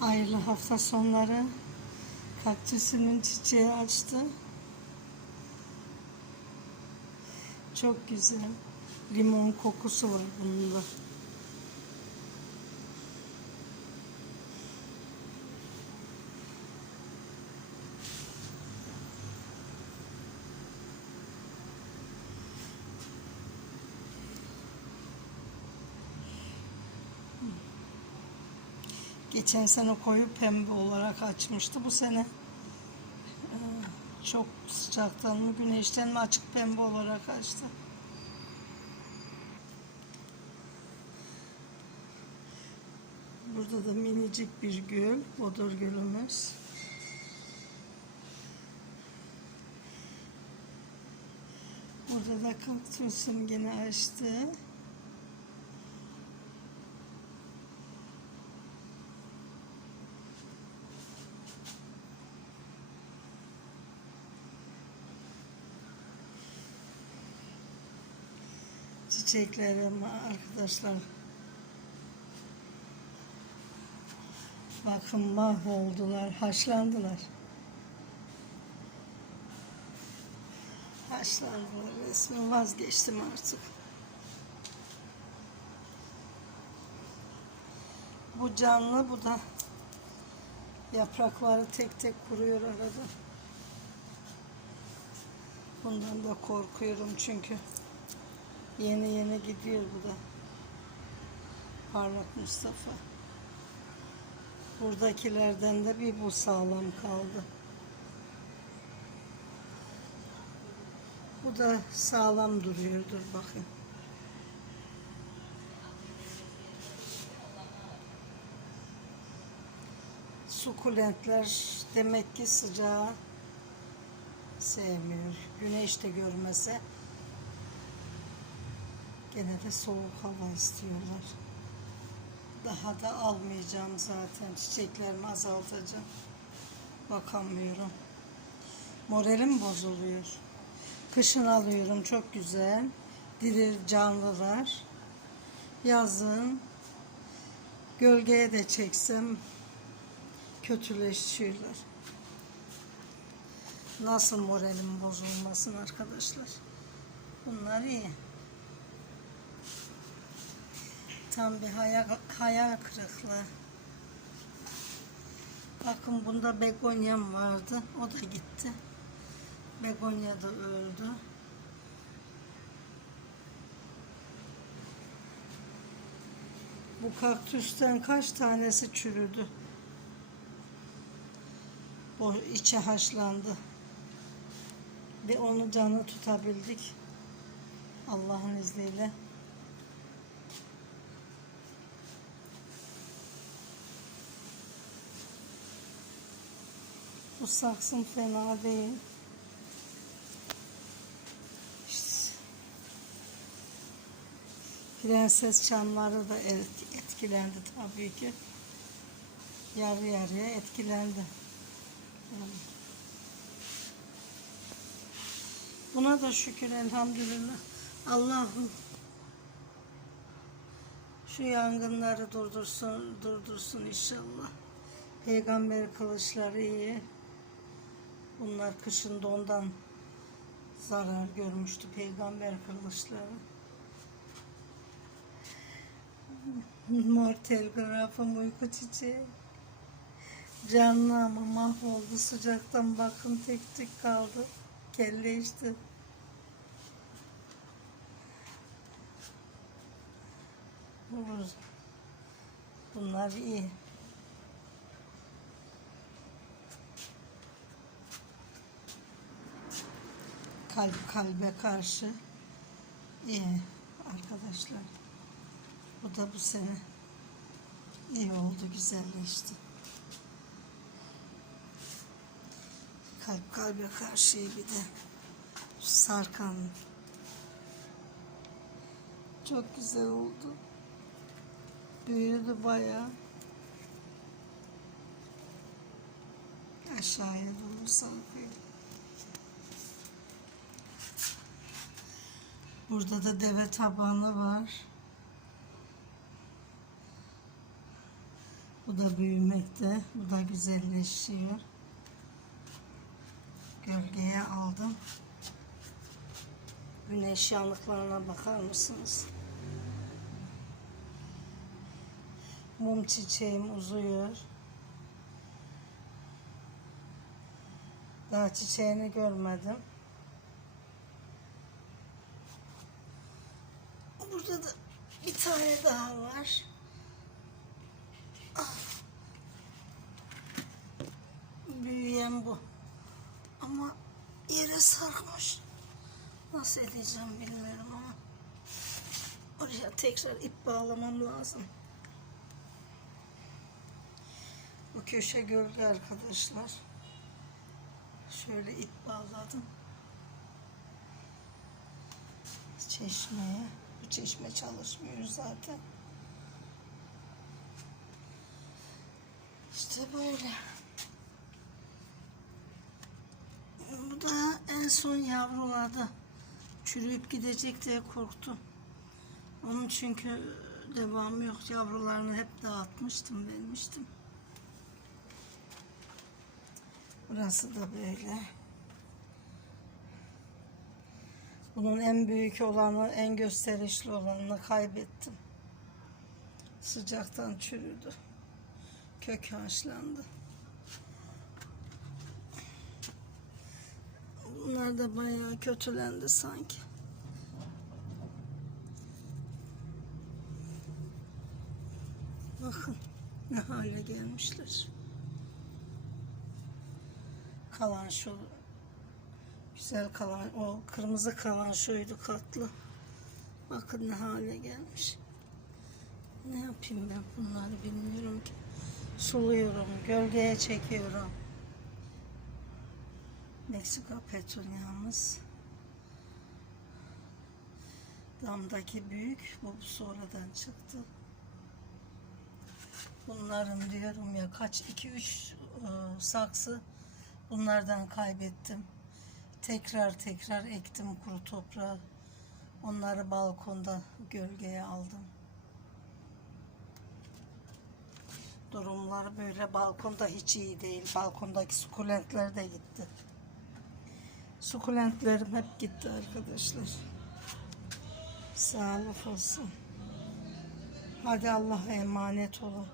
Hayırlı hafta sonları. Kaktüsümün çiçeği açtı. Çok güzel. Limon kokusu var bunda. Geçen sene koyu pembe olarak açmıştı. Bu sene e, çok sıcaktan mı güneşten mi açık pembe olarak açtı. Burada da minicik bir göl, Bodur Gölümüz. Burada da kaktüsüm gene açtı. Çiçeklerim arkadaşlar. Bakın mahvoldular, haşlandılar. Haşlandılar resmen vazgeçtim artık. Bu canlı, bu da yaprakları tek tek kuruyor arada. Bundan da korkuyorum çünkü yeni yeni gidiyor bu da. Parlak Mustafa. Buradakilerden de bir bu sağlam kaldı. Bu da sağlam duruyordur bakın. Sukulentler demek ki sıcağı sevmiyor. Güneş de görmese gene de soğuk hava istiyorlar. Daha da almayacağım zaten. Çiçeklerimi azaltacağım. Bakamıyorum. Moralim bozuluyor. Kışın alıyorum çok güzel. Diri canlılar. Yazın gölgeye de çeksem kötüleşiyorlar. Nasıl moralim bozulmasın arkadaşlar. Bunlar iyi. Tam bir hayal, hayal kırıklığı. Bakın bunda begonyam vardı. O da gitti. Begonya da öldü. Bu kaktüsten kaç tanesi çürüdü. Bu içi haşlandı. Ve onu canlı tutabildik. Allah'ın izniyle. Bu saksım fena değil. Prenses çamları da et- etkilendi tabii ki. Yarı yarıya etkilendi. Buna da şükür elhamdülillah. Allah'ım şu yangınları durdursun, durdursun inşallah. Peygamber kılıçları iyi. Bunlar kışın dondan zarar görmüştü peygamber kılıçları. Mor telgrafım uyku çiçeği. Canlı ama mahvoldu sıcaktan bakın tek tek kaldı. Kelle işte. Bunlar- Bunlar iyi. Kalp kalbe karşı iyi arkadaşlar. Bu da bu sene iyi oldu, güzelleşti. Kalp kalbe karşı bir de sarkan. Çok güzel oldu. Büyüdü bayağı. Aşağıya doğru sarkıyor. Burada da deve tabanı var. Bu da büyümekte. Bu da güzelleşiyor. Gölgeye aldım. Güneş yanıklarına bakar mısınız? Mum çiçeğim uzuyor. Daha çiçeğini görmedim. Burada da bir tane daha var. Ah. Büyüyen bu. Ama yere sarkmış. Nasıl edeceğim bilmiyorum ama. Oraya tekrar ip bağlamam lazım. Bu köşe gölge arkadaşlar. Şöyle ip bağladım. Çeşmeye. Bu çeşme çalışmıyor zaten. İşte böyle. Bu da en son yavruladı. Çürüyüp gidecek diye korktum. Onun çünkü devamı yok. Yavrularını hep dağıtmıştım, vermiştim. Burası da böyle. Bunun en büyük olanı, en gösterişli olanını kaybettim. Sıcaktan çürüdü. Kök haşlandı. Bunlar da bayağı kötülendi sanki. Bakın ne hale gelmişler. Kalan şu güzel kalan o kırmızı kalan şuydu katlı. Bakın ne hale gelmiş. Ne yapayım ben bunları bilmiyorum ki. Suluyorum, gölgeye çekiyorum. Meksika petuniamız. Damdaki büyük, bu sonradan çıktı. Bunların diyorum ya kaç, iki üç e, saksı bunlardan kaybettim. Tekrar tekrar ektim kuru toprağa. Onları balkonda gölgeye aldım. Durumları böyle balkonda hiç iyi değil. Balkondaki sukulentler de gitti. Sukulentlerim hep gitti arkadaşlar. Sağlık olsun. Hadi Allah'a emanet olun.